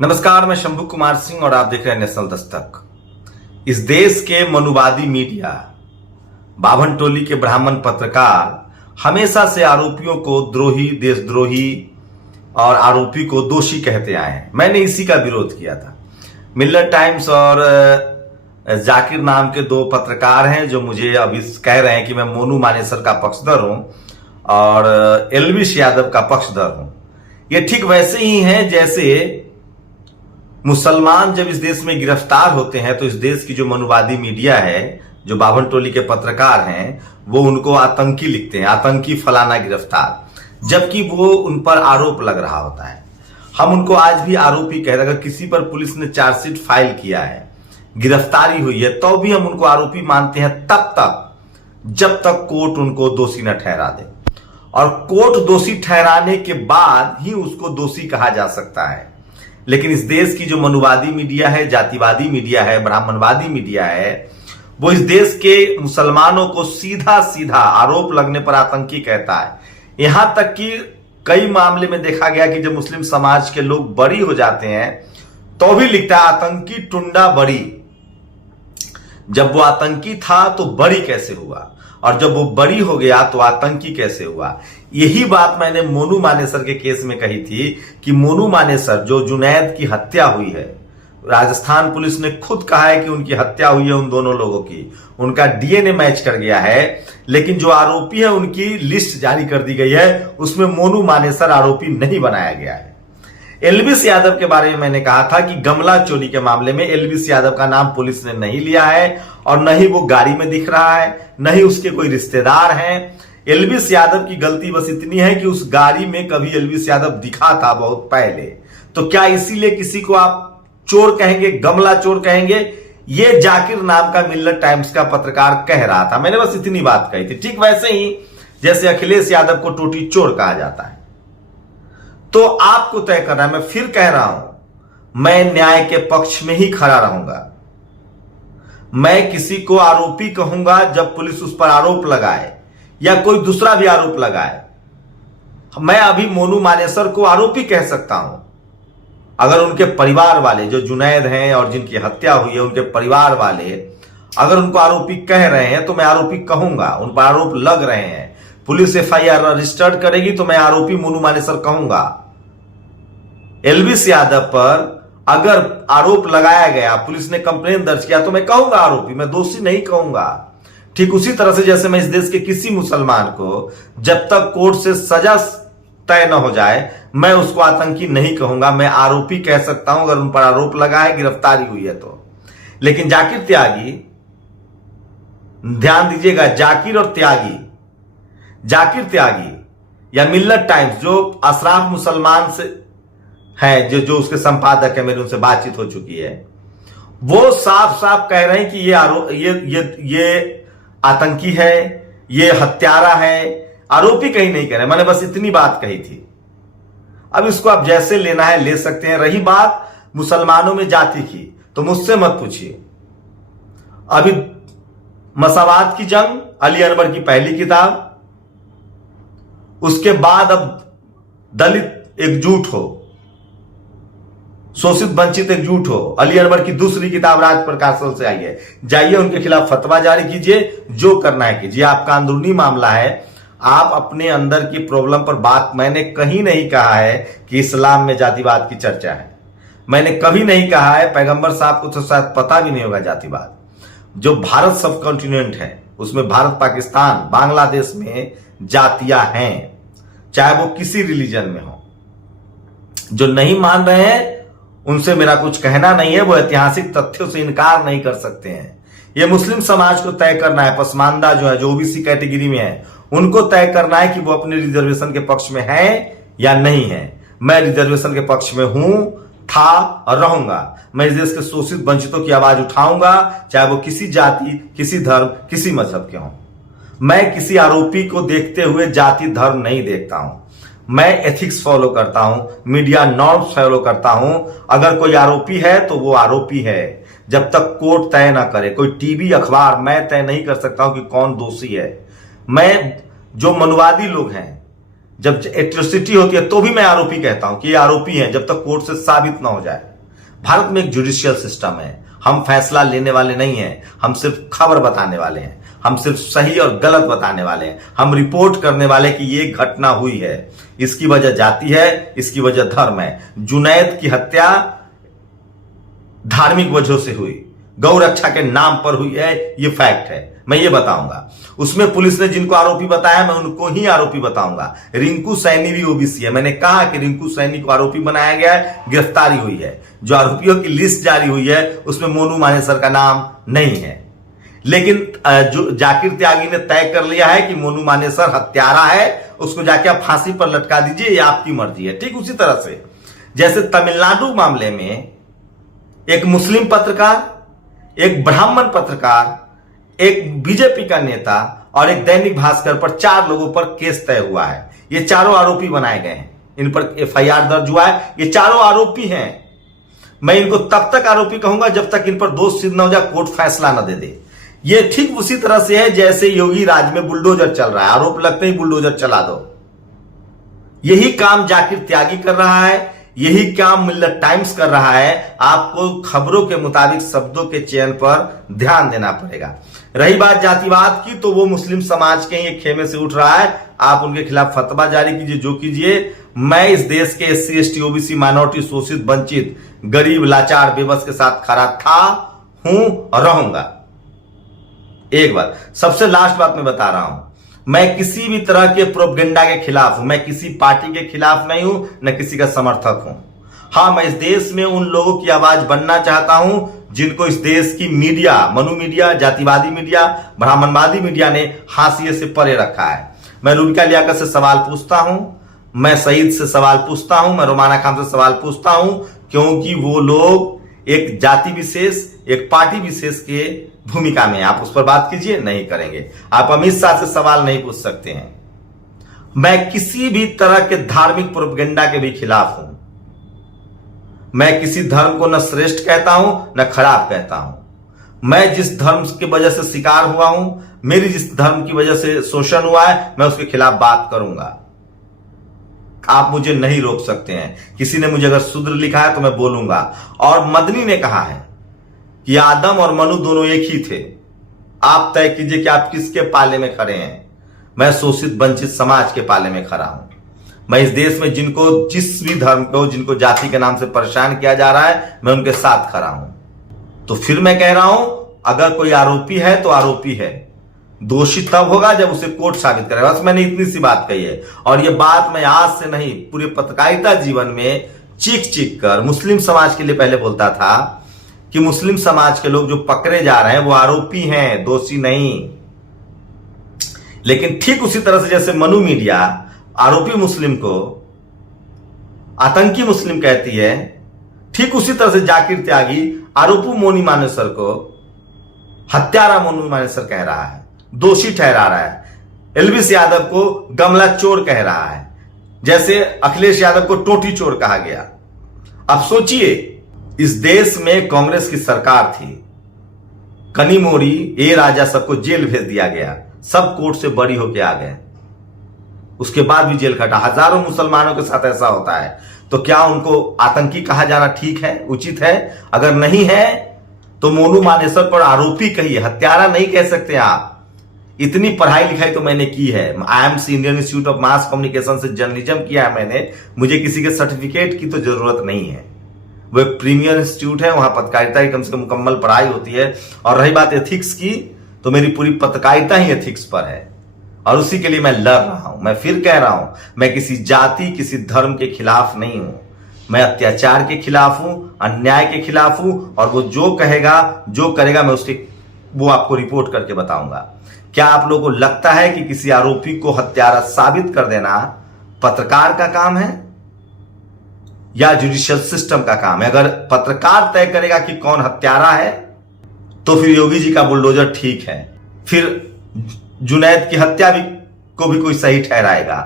नमस्कार, मैं शंभू कुमार सिंह और आप देख रहे हैं नेशनल दस्तक। इस देश के मनुवादी मीडिया बाभन टोली के ब्राह्मण पत्रकार हमेशा से आरोपियों को द्रोही, देशद्रोही और आरोपी को दोषी कहते आए हैं। मैंने इसी का विरोध किया था। मिलर टाइम्स और जाकिर नाम के दो पत्रकार हैं जो मुझे अभी कह रहे हैं कि मैं मोनू मानेसर का पक्षधर हूं और एल्विश यादव का पक्षधर हूं। ये ठीक वैसे ही हैं जैसे मुसलमान जब इस देश में गिरफ्तार होते हैं तो इस देश की जो मनुवादी मीडिया है, जो बाभन टोली के पत्रकार हैं, वो उनको आतंकी लिखते हैं, आतंकी फलाना गिरफ्तार, जबकि वो उन पर आरोप लग रहा होता है। हम उनको आज भी आरोपी कह रहे हैं। अगर किसी पर पुलिस ने चार्जशीट फाइल किया है, गिरफ्तारी हुई है, तो भी हम उनको आरोपी मानते हैं तब तक जब तक कोर्ट उनको दोषी न ठहरा दे, और कोर्ट दोषी ठहराने के बाद ही उसको दोषी कहा जा सकता है। लेकिन इस देश की जो मनुवादी मीडिया है, जातिवादी मीडिया है, ब्राह्मणवादी मीडिया है, वो इस देश के मुसलमानों को सीधा सीधा आरोप लगने पर आतंकी कहता है। यहां तक कि कई मामले में देखा गया कि जब मुस्लिम समाज के लोग बरी हो जाते हैं तो भी लिखता है आतंकी टुंडा बरी। जब वो आतंकी था तो बरी कैसे हुआ, और जब वो बरी हो गया तो आतंकी कैसे हुआ। यही बात मैंने मोनू मानेसर के केस में कही थी कि मोनू मानेसर, जो जुनैद की हत्या हुई है, राजस्थान पुलिस ने खुद कहा है कि उनकी हत्या हुई है उन दोनों लोगों की, उनका डीएनए मैच कर गया है, लेकिन जो आरोपी है उनकी लिस्ट जारी कर दी गई है, उसमें मोनू मानेसर आरोपी नहीं बनाया गया है। एल्विश यादव के बारे में मैंने कहा था कि गमला चोरी के मामले में एल्विश यादव का नाम पुलिस ने नहीं लिया है, और न ही वो गाड़ी में दिख रहा है, न ही उसके कोई रिश्तेदार हैं। एल्विश यादव की गलती बस इतनी है कि उस गाड़ी में कभी एल्विश यादव दिखा था बहुत पहले, तो क्या इसीलिए किसी को आप चोर कहेंगे, गमला चोर कहेंगे? ये जाकिर नाम का मिलर टाइम्स का पत्रकार कह रहा था। मैंने बस इतनी बात कही थी। ठीक वैसे ही जैसे अखिलेश यादव को टोटी चोर कहा जाता है। तो आपको तय करना है। मैं फिर कह रहा हूं, मैं न्याय के पक्ष में ही खड़ा रहूंगा। मैं किसी को आरोपी कहूंगा जब पुलिस उस पर आरोप लगाए या कोई दूसरा भी आरोप लगाए। मैं अभी मोनू मानेसर को आरोपी कह सकता हूं अगर उनके परिवार वाले, जो जुनैद हैं और जिनकी हत्या हुई है, उनके परिवार वाले अगर उनको आरोपी कह रहे हैं तो मैं आरोपी कहूंगा। उन पर आरोप लग रहे हैं, पुलिस एफआईआर रजिस्टर्ड करेगी तो मैं आरोपी मोनू मानेसर कहूंगा। एल्विश यादव पर अगर आरोप लगाया गया, पुलिस ने कंप्लेन दर्ज किया, तो मैं कहूंगा आरोपी, मैं दोषी नहीं कहूंगा। ठीक उसी तरह से जैसे मैं इस देश के किसी मुसलमान को जब तक कोर्ट से सजा तय न हो जाए मैं उसको आतंकी नहीं कहूंगा, मैं आरोपी कह सकता हूं अगर उन पर आरोप लगा है, गिरफ्तारी हुई है तो। लेकिन जाकिर त्यागी, ध्यान दीजिएगा, जाकिर और त्यागी, जाकिर त्यागी या मिलर टाइम्स जो अशराफ मुसलमान से है, जो उसके संपादक है, मेरी उनसे बातचीत हो चुकी है, वो साफ साफ कह रहे हैं कि ये आतंकी है, ये हत्यारा है। आरोपी कहीं नहीं कह रहे। मैंने बस इतनी बात कही थी। अब इसको आप जैसे लेना है ले सकते हैं। रही बात मुसलमानों में जाति की, तो मुझसे मत पूछिए। अभी मसावात की जंग, अली अनवर की पहली किताब, उसके बाद अब दलित एकजुट हो, शोषित वंचित एकजुट हो, अली अनवर की दूसरी किताब राज प्रकाशन से आई है। जाइए उनके खिलाफ फतवा जारी कीजिए, जो करना है कीजिए। आपका अंदरूनी मामला है, आप अपने अंदर की प्रॉब्लम पर बात। मैंने कहीं नहीं कहा है कि इस्लाम में जातिवाद की चर्चा है। मैंने कभी नहीं कहा है, पैगंबर साहब को तो शायद पता भी नहीं होगा जातिवाद। जो भारत सब कॉन्टिनेंट है उसमें भारत, पाकिस्तान, बांग्लादेश में जातियां हैं, चाहे वो किसी रिलीजन में हो। जो नहीं मान रहे हैं उनसे मेरा कुछ कहना नहीं है, वो ऐतिहासिक तथ्यों से इनकार नहीं कर सकते हैं। ये मुस्लिम समाज को तय करना है, पसमानदा जो है, जो ओबीसी कैटेगरी में है, उनको तय करना है कि वो अपने रिजर्वेशन के पक्ष में है या नहीं है। मैं रिजर्वेशन के पक्ष में हूं, था और रहूंगा। मैं इस देश के शोषित वंचितों की आवाज उठाऊंगा, चाहे वो किसी जाति, किसी धर्म, किसी मजहब के हों। मैं किसी आरोपी को देखते हुए जाति धर्म नहीं देखता हूं। मैं एथिक्स फॉलो करता हूं, मीडिया नॉर्म्स फॉलो करता हूं। अगर कोई आरोपी है तो वो आरोपी है, जब तक कोर्ट तय ना करे। कोई टीवी अखबार मैं तय नहीं कर सकता हूं कि कौन दोषी है। मैं, जो मनुवादी लोग हैं, जब एट्रोसिटी होती है तो भी मैं आरोपी कहता हूं कि ये आरोपी हैं, जब तक कोर्ट से साबित ना हो जाए। भारत में एक जुडिशियल सिस्टम है। हम फैसला लेने वाले नहीं हैं, हम सिर्फ खबर बताने वाले हैं, हम सिर्फ सही और गलत बताने वाले हैं, हम रिपोर्ट करने वाले कि ये घटना हुई है, इसकी वजह जाति है, इसकी वजह धर्म है। जुनैद की हत्या धार्मिक वजहों से हुई, गौ रक्षा के नाम पर हुई है, ये फैक्ट है, मैं ये बताऊंगा। उसमें पुलिस ने जिनको आरोपी बताया मैं उनको ही आरोपी बताऊंगा। रिंकू सैनी भी ओबीसी है, मैंने कहा कि रिंकू सैनी को आरोपी बनाया गया है, गिरफ्तारी हुई है। जो आरोपियों की लिस्ट जारी हुई है उसमें मोनू मानेसर का नाम नहीं है, लेकिन जो जाकिर त्यागी ने तय कर लिया है कि मोनू मानेसर हत्यारा है, उसको जाके आप फांसी पर लटका दीजिए, ये आपकी मर्जी है। ठीक उसी तरह से जैसे तमिलनाडु मामले में एक मुस्लिम पत्रकार, एक ब्राह्मण पत्रकार, एक बीजेपी का नेता और एक दैनिक भास्कर पर 4 लोगों पर केस तय हुआ है। ये चारों आरोपी बनाए गए हैं, इन पर एफआईआर दर्ज हुआ है, ये चारों आरोपी हैं। मैं इनको तब तक आरोपी कहूंगा जब तक इन पर दोष सिद्ध न हो जाए, कोर्ट फैसला न दे दे। ये ठीक उसी तरह से है जैसे योगी राज में बुलडोजर चल रहा है, आरोप लगते ही बुलडोजर चला दो। यही काम जाकिर त्यागी कर रहा है, यही काम मिल्लत टाइम्स कर रहा है। आपको खबरों के मुताबिक शब्दों के चयन पर ध्यान देना पड़ेगा। रही बात जातिवाद की, तो वो मुस्लिम समाज के ही खेमे से उठ रहा है। आप उनके खिलाफ फतवा जारी कीजिए, जो कीजिए। मैं इस देश के SC ST OBC माइनॉरिटी शोषित वंचित गरीब लाचार बेबस के साथ खड़ा था, हूं और रहूंगा। एक बात, सबसे लास्ट बात मैं बता रहा हूं, मैं किसी भी तरह के प्रोपगेंडा के खिलाफ हूं, मैं किसी पार्टी के खिलाफ नहीं हूं, न किसी का समर्थक हूं। हां, मैं इस देश में उन लोगों की आवाज बनना चाहता हूं जिनको इस देश की मीडिया, मनु मीडिया, जातिवादी मीडिया, ब्राह्मणवादी मीडिया ने हाशिए से परे रखा है। मैं रुबिका लियाकत से सवाल पूछता हूं, मैं सईद से सवाल पूछता हूं, मैं रोमाना खान से सवाल पूछता हूं, क्योंकि वो लोग एक जाति विशेष, एक पार्टी विशेष के भूमिका में। आप उस पर बात कीजिए, नहीं करेंगे। आप अमित शाह से सवाल नहीं पूछ सकते हैं। मैं किसी भी तरह के धार्मिक प्रोपगेंडा के भी खिलाफ हूं। मैं किसी धर्म को न श्रेष्ठ कहता हूं न खराब कहता हूं। मैं जिस धर्म की वजह से शिकार हुआ हूं, मेरी जिस धर्म की वजह से शोषण हुआ है, मैं उसके खिलाफ बात करूंगा। आप मुझे नहीं रोक सकते हैं। किसी ने मुझे अगर शूद्र लिखा है तो मैं बोलूंगा। और मदनी ने कहा है कि आदम और मनु दोनों एक ही थे। आप तय कीजिए कि आप किसके पाले में खड़े हैं। मैं शोषित वंचित समाज के पाले में खड़ा हूं। मैं इस देश में जिनको, जिस भी धर्म को, जिनको जाति के नाम से परेशान किया जा रहा है, मैं उनके साथ खड़ा हूं। तो फिर मैं कह रहा हूं, अगर कोई आरोपी है तो आरोपी है, दोषी तब होगा जब उसे कोर्ट साबित करेगा। बस मैंने इतनी सी बात कही है। और यह बात मैं आज से नहीं, पूरे पत्रकारिता जीवन में चीख चीख कर मुस्लिम समाज के लिए पहले बोलता था कि मुस्लिम समाज के लोग जो पकड़े जा रहे हैं वो आरोपी हैं, दोषी नहीं। लेकिन ठीक उसी तरह से जैसे मनु मीडिया आरोपी मुस्लिम को आतंकी मुस्लिम कहती है, ठीक उसी तरह से जाकिर त्यागी आरोपी मोनू मानेसर को हत्यारा मोनू मानेसर कह रहा है, दोषी ठहरा रहा है। एलवीस यादव को गमला चोर कह रहा है, जैसे अखिलेश यादव को टोटी चोर कहा गया। अब सोचिए, इस देश में कांग्रेस की सरकार थी, कनीमोरी, ए राजा, सबको जेल भेज दिया गया, सब कोर्ट से बरी होके आ गए, उसके बाद भी जेल खटा। हजारों मुसलमानों के साथ ऐसा होता है, तो क्या उनको आतंकी कहा जाना ठीक है, उचित है? अगर नहीं है तो मोनू मानेसर पर आरोपी कहिए, हत्यारा नहीं कह सकते आप। इतनी पढ़ाई लिखाई तो मैंने की है, IMC Indian institute of mass communication से जर्नलिज्म किया है मैंने, मुझे किसी के सर्टिफिकेट की तो जरूरत नहीं है। वो एक प्रीमियर इंस्टीट्यूट है, वहां पत्रकारिता की कम से कम मुकम्मल पढ़ाई होती है। और रही बात एथिक्स की, तो मेरी पूरी पत्रकारिता ही एथिक्स पर है और उसी के लिए मैं लड़ रहा हूं। मैं फिर कह रहा हूं, मैं किसी जाति, किसी धर्म के खिलाफ नहीं हूं। मैं अत्याचार के खिलाफ हूं, अन्याय के खिलाफ हूं, और वो जो कहेगा, जो करेगा, मैं उसके वो आपको रिपोर्ट करके बताऊंगा। क्या आप लोगों को लगता है कि किसी आरोपी को हत्यारा साबित कर देना पत्रकार का काम है या जुडिशियल सिस्टम का काम है? अगर पत्रकार तय करेगा कि कौन हत्यारा है, तो फिर योगी जी का बुलडोजर ठीक है, फिर जुनैद की हत्या को भी कोई सही ठहराएगा,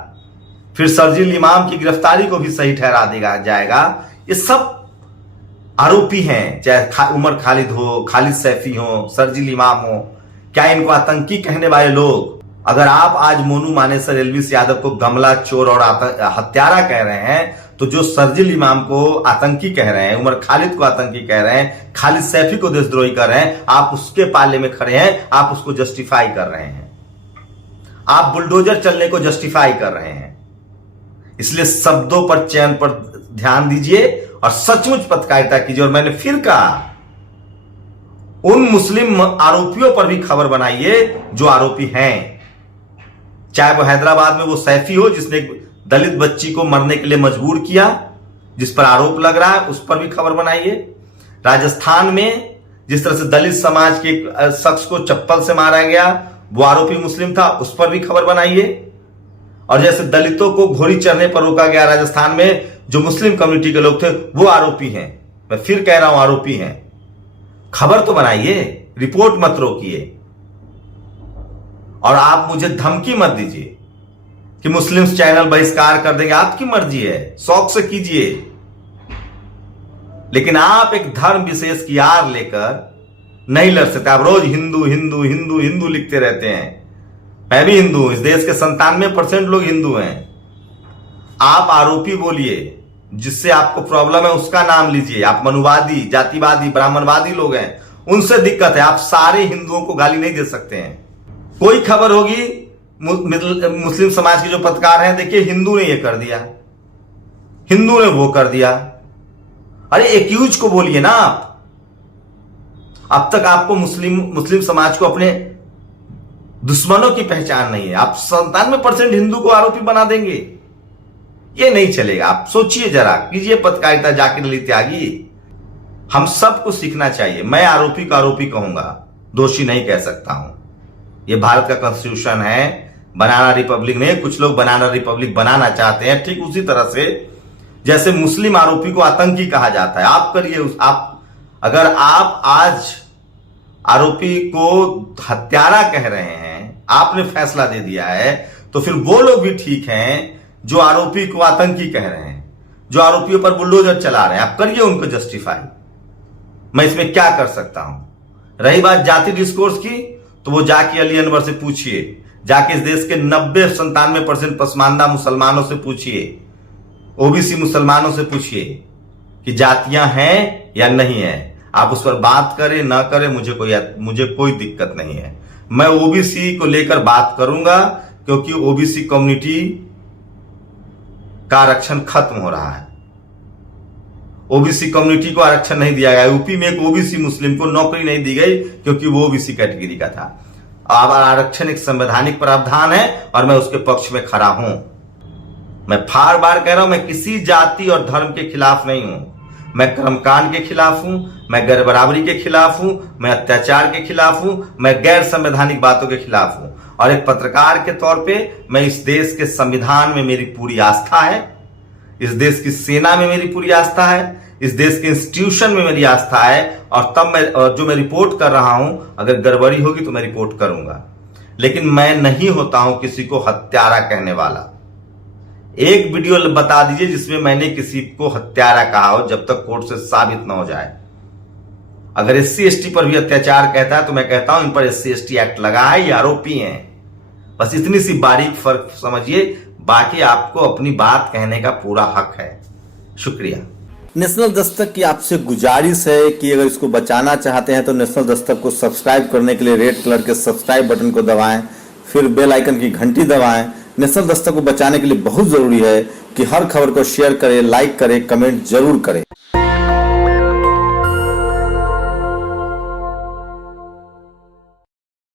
फिर शर्जील इमाम की गिरफ्तारी को भी सही ठहरा देगा जाएगा। ये सब आरोपी हैं, चाहे उमर खालिद हो, खालिद सैफी हो, शर्जील इमाम हो। क्या इनको आतंकी कहने वाले लोग, अगर आप आज मोनू मानेसर, एलवीस यादव को गमला चोर और हत्यारा कह रहे हैं, तो जो शर्जिल इमाम को आतंकी कह रहे हैं, उमर खालिद को आतंकी कह रहे हैं, खालिद सैफी को देशद्रोही कर रहे हैं, आप उसके पाले में खड़े हैं, आप उसको जस्टिफाई कर रहे हैं, आप बुलडोजर चलने को जस्टिफाई कर रहे हैं। इसलिए शब्दों पर, चयन पर ध्यान दीजिए और सचमुच पत्रकारिता कीजिए। और मैंने फिर कहा, उन मुस्लिम आरोपियों पर भी खबर बनाइए जो आरोपी हैं, चाहे वो हैदराबाद में वो सैफी हो जिसने दलित बच्ची को मरने के लिए मजबूर किया, जिस पर आरोप लग रहा है, उस पर भी खबर बनाइए। राजस्थान में जिस तरह से दलित समाज के एक शख्स को चप्पल से मारा गया, वो आरोपी मुस्लिम था, उस पर भी खबर बनाइए। और जैसे दलितों को घोड़ी चढ़ने पर रोका गया राजस्थान में, जो मुस्लिम कम्युनिटी के लोग थे वो आरोपी हैं। मैं फिर कह रहा हूं, आरोपी हैं। खबर तो बनाइए, रिपोर्ट मत रोकिए। और आप मुझे धमकी मत दीजिए कि मुस्लिम्स चैनल बहिष्कार कर देंगे। आपकी मर्जी है, शौक से कीजिए, लेकिन आप एक धर्म विशेष की आड़ लेकर नहीं लड़ सकते। आप रोज हिंदू हिंदू हिंदू हिंदू लिखते रहते हैं। मैं भी हिंदू हूं, इस देश के 97% लोग हिंदू हैं। आप आरोपी बोलिए, जिससे आपको प्रॉब्लम है उसका नाम लीजिए। आप मनुवादी, जातिवादी, ब्राह्मणवादी लोग हैं, उनसे दिक्कत है। आप सारे हिंदुओं को गाली नहीं दे सकते हैं। कोई खबर होगी, मुस्लिम समाज के जो पत्रकार हैं, देखिए हिंदू ने ये कर दिया, हिंदू ने वो कर दिया। अरे एक्यूज को बोलिए ना आप। अब तक आपको मुस्लिम समाज को अपने दुश्मनों की पहचान नहीं है। आप 97% हिंदू को आरोपी बना देंगे, ये नहीं चलेगा। आप सोचिए जरा, कीजिए पत्रकारिता जाकिर अली त्यागी। हम सबको सीखना चाहिए। मैं आरोपी को आरोपी कहूंगा, दोषी नहीं कह सकता हूं। यह भारत का कॉन्स्टिट्यूशन है, बनाना रिपब्लिक नहीं। कुछ लोग बनाना रिपब्लिक बनाना चाहते हैं। ठीक उसी तरह से जैसे मुस्लिम आरोपी को आतंकी कहा जाता है, आप करिए। अगर आप आज आरोपी को हत्यारा कह रहे हैं, आपने फैसला दे दिया है, तो फिर वो लोग भी ठीक हैं जो आरोपी को आतंकी कह रहे हैं, जो आरोपियों पर बुलडोजर चला रहे हैं। आप करिए उनको जस्टिफाई। मैं इसमें क्या कर सकता हूं? रही बात जाति डिस्कोर्स की, तो वो जाके अली अनवर से पूछिए, जाके इस देश के 90-97% पसमानदा मुसलमानों से पूछिए, ओबीसी मुसलमानों से पूछिए कि जातियां हैं या नहीं है। आप उस पर बात करें ना करें, मुझे कोई दिक्कत नहीं है। मैं ओबीसी को लेकर बात करूंगा, क्योंकि ओबीसी कम्युनिटी का आरक्षण खत्म हो रहा है। ओबीसी कम्युनिटी को आरक्षण नहीं दिया गया। यूपी में एक ओबीसी मुस्लिम को नौकरी नहीं दी गई, क्योंकि वो ओबीसी कैटेगरी का था। अब आरक्षण एक संवैधानिक प्रावधान है और मैं उसके पक्ष में खड़ा हूं। मैं बार बार कह रहा हूं, मैं किसी जाति और धर्म के खिलाफ नहीं हूं। मैं कर्मकांड के खिलाफ हूं, मैं गैर बराबरी के खिलाफ हूं, मैं अत्याचार के खिलाफ हूं, मैं गैर संवैधानिक बातों के खिलाफ हूं। और एक पत्रकार के तौर पे मैं इस देश के संविधान में मेरी पूरी आस्था है, इस देश की सेना में मेरी पूरी आस्था है, इस देश के इंस्टीट्यूशन में मेरी आस्था है। और जो मैं रिपोर्ट कर रहा हूं, अगर गड़बड़ी होगी तो मैं रिपोर्ट करूंगा, लेकिन मैं नहीं होता हूं किसी को हत्यारा कहने वाला। एक वीडियो बता दीजिए जिसमें मैंने किसी को हत्यारा कहा हो, जब तक कोर्ट से साबित ना हो जाए। अगर SC ST पर भी अत्याचार कहता है तो मैं कहता हूं इन पर SC ST एक्ट लगा है, ये आरोपी हैं। बस इतनी सी बारीक फर्क समझिए, बाकी आपको अपनी बात कहने का पूरा हक है। शुक्रिया। नेशनल दस्तक की आपसे गुजारिश है कि अगर इसको बचाना चाहते हैं तो नेशनल दस्तक को सब्सक्राइब करने के लिए रेड कलर के सब्सक्राइब बटन को दबाएं, फिर बेल आइकन की घंटी दबाएं। नेशनल दस्तक को बचाने के लिए बहुत जरूरी है कि हर खबर को शेयर करें, लाइक करें, कमेंट जरूर करें।